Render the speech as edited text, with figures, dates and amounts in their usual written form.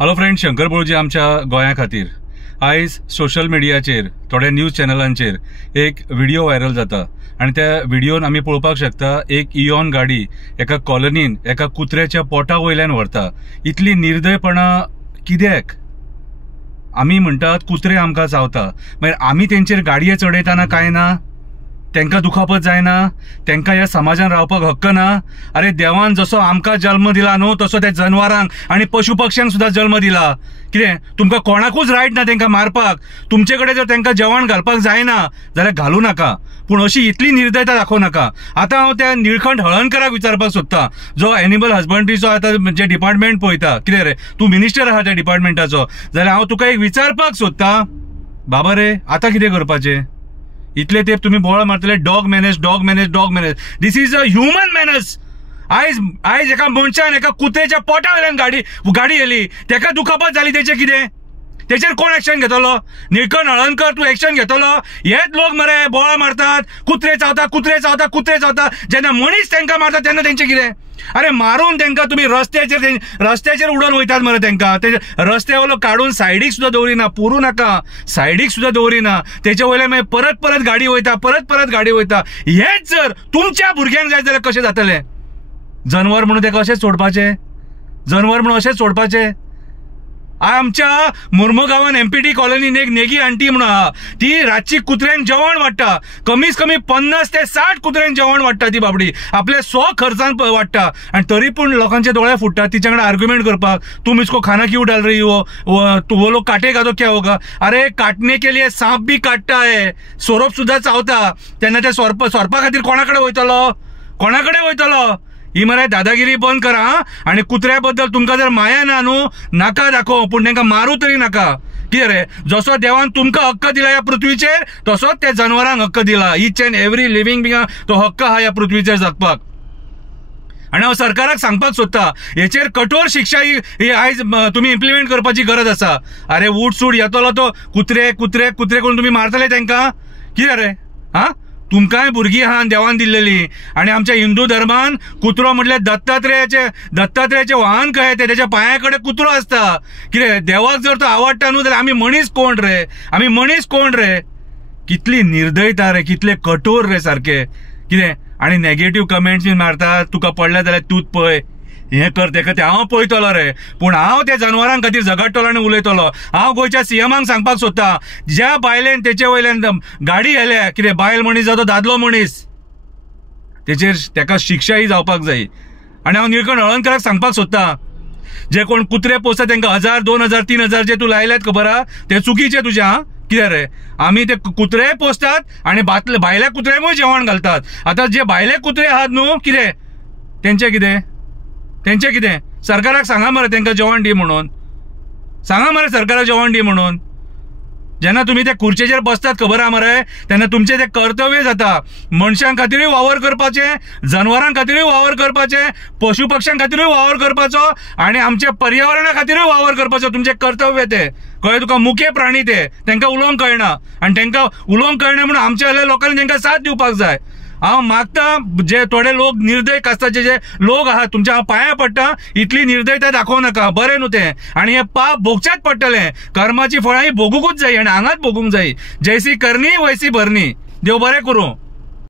Hello friend, Shankar बोळजी आमच्या गोंया खातीर आयज सोशल मिडियाचेर थोड्या न्यूज चॅनलांचेर एक व्हिडिओ व्हायरल जाता आणि त्या व्हिडिओन आमी पळोवपाक शकता एक इयॉन गाडी एका कॉलनीन एका कुत्र्याच्या पोटा वयल्यान व्हरता। इतली निर्दयपणा कित्याक? आमी म्हणटात कुत्रे आमकां चावता, मागीर आमी तेंचेर गाडये चडयतना काय ना? तेंकां दुखापत जायना? तेंकां ह्या समाजान रावपाक हक्क ना? अरे देवान जसो आमकां जल्म दिला न्हू तसो त्या जनवारांक आणि पशु पक्ष्यांक सुद्धा जल्म दिला। कितें तुमकां कोणाकूच रायट ना तेंकां मारपाक? तुमचे कडेन जर तेंकां जेवण घालपाक जायना जाल्यार घालू नाका, पूण अशी इतली निर्दयता दाखोव नाका। आतां हांव त्या निळकंठ हळर्णकराक विचारपाक सोदतां, जो एनिमल हजबंड्रीचो आतां जे डिपार्टमेंट पळयता, कितें रे तूं मिनिस्टर आहा त्या डिपार्टमेंटाचो, जाल्यार हांव तुका एक विचारपाक सोदतां, बाबा रे आतां कितें करपाचें? इतले तेप तुम्ही बोळ मारतले dog manage dog manage dog manage. This is a human मॅनस। आयज एका मनशान एका कुत्र्याच्या पोटा वयल्यान गाडी येली, तेका दुखापत जाली, तेचे कितें? तेचेर कोण एक्शन घेतलो? निळकंठ हळर्णकर तूं एक्शन घेतलो? हेच लोक मरे बोळ मारतात, कुत्रे चावता कुत्रे चावता कुत्रे चावता, जेन्ना मनीस तेंकां मारता तेन्ना तेंचे कितें? अरे मारून तेंकां तुम्ही रस्त्याचेर उडोवन वयतात मरे तेंकां। ते रस्ते वयलो काडून सायडीक सुद्दां दवरिना, पुरू नाका, सायडीक सुद्दां दवरिना, तेचे वयल्यान मागीर परत गाडी वयता, परत गाडी वयता। हेच जर तुमच्या भुरग्यांक जाय जाल्यार कशें जातलें? जनवर म्हणून तेका अशेंच सोडपाचें? जनवर म्हणून अशेंच सोडपाचें? आमच्या मुर्मुगांवान एमपीटी कॉलनीन एक नेगी आंटी म्हणून आहा, ती रातची कुत्र्यांक जेवण वाडटा, कमीत कमी 50 ते 60 कुत्र्यांक जेवण वाडटा ती बाबडी, आपल्या वाडटा, आणि तरी पूण लोकांचे दोळे फुटतात तिच्या कडेन आर्ग्युमेंट करपाक। तुम इसको खाना क्यों डाल रही हो? वो लोग काटेगा तो क्या होगा? अरे काटने के लिए सांप भी काटता है, सोरोप सुद्धा चावता, तेन्ना त्या सोरपा खातीर कोणाकडे वयतलो? ही मरे दादागिरी बंद करा। आणि कुत्र्या बद्दल तुमकां जर माया ना न्हू, नाका दाखोव, पूण तेंकां मारू तरी नाका। कितें रे, जसो देवान तुमकां हक्क दिला ह्या पृथ्वीचेर तसोच त्या जनवरांक हक्क दिला। ईच अँड एव्हरी लिव्हिंग बिंगाक तो हक्क हा ह्या पृथ्वीचेर जगपाक। आणि हांव सरकाराक सांगपाक सोदता, हेचेर कठोर शिक्षा ही आयज तुम्ही इम्प्लिमेंट करपाची गरज आसा। अरे उठ येतलो तो कुत्रे करून तुम्ही मारतले तेंकां? कितें रे? हा, तुमकांय भुरगीं आहा देवान दिल्लेली, आणि आमच्या हिंदू धर्मान कुत्रो म्हटल्यार दत्तात्रेयाचे वाहन कहे, त्याच्या पांया कुत्रो असता। कितें देवाक जर तो आवडटा न्हू जाल्यार आमी मनीस कोण रे? कितली निर्दयता रे, कितले कठोर रे सारखे। कितें आणि नेगेटिव्ह कमेंट्स मारतात, तुका पडल्या जाल्यार तूच पळय, हे कर ते कर, हांव पळयतलो रे, पूण हांव त्या जनवरांक खातीर झगडटलो आनी उलयतलो। हांव गोंयच्या सीएमांक सांगपाक सोदता, ज्या बायलेन तेचे वयल्यान गाडी येल्या, कितें बायल मनीस जातो दादलो मनीस, तेका शिक्षा ही जावपाक जाय। आणि हांव निळकंठ हळर्णकराक सांगपाक सोदता, जे कोण कुत्रे पोसतात तेंकां 1000, 2000, 3000 जे तूं लायल्यात खबर आहा, ते चुकीचे तुज्या। कितें रे, आमी ते कुत्रे पोसतात आणि भायल्या कुत्र्यांकूय जेवण घालतात। आता जे भायले कुत्रे आहात न्हू, कितें तेंचे कितें? सरकाराक सांगा मरे तेंकां जेवण दी म्हणून, सांगा मरे सरकाराक जेवण दी म्हणून। जेन्ना तुम्ही त्या खुर्चेचेर बसतात खबर आहा मरे, तेन्ना तुमचे ते कर्तव्य जाता मनशां खातीरूय वावर करपाचे, जनवरां खातीरूय वावर करपाचे, पशु पक्ष्यां खातीरूय वावर करपाचो, आणि आमच्या पर्यावरणा खातीरूय वावर करपाचो। तुमचे कर्तव्य ते कळ्ळें तुका? मुखे प्राणी तेंकां उलोवंक कळना, आणि तेंकां उलोवंक कळना म्हणून आमच्या लोकांनी तेंकां साथ दिवपाक जाय। हांव मागता, जे थोडे लोक निर्दय कास्ताचे जे लोक आहात, तुमच्या हांव पांया पडटा, इतली निर्दयता दाखोव नाका, बरें न्हू तें, आणि हे पाप भोगचेच पडटलें। कर्माची फळां ही भोगूंकूच जाय आणि हांगाच भोगूंक जाय। जैसी करनी वैसी भरनी। देव बरें करूं।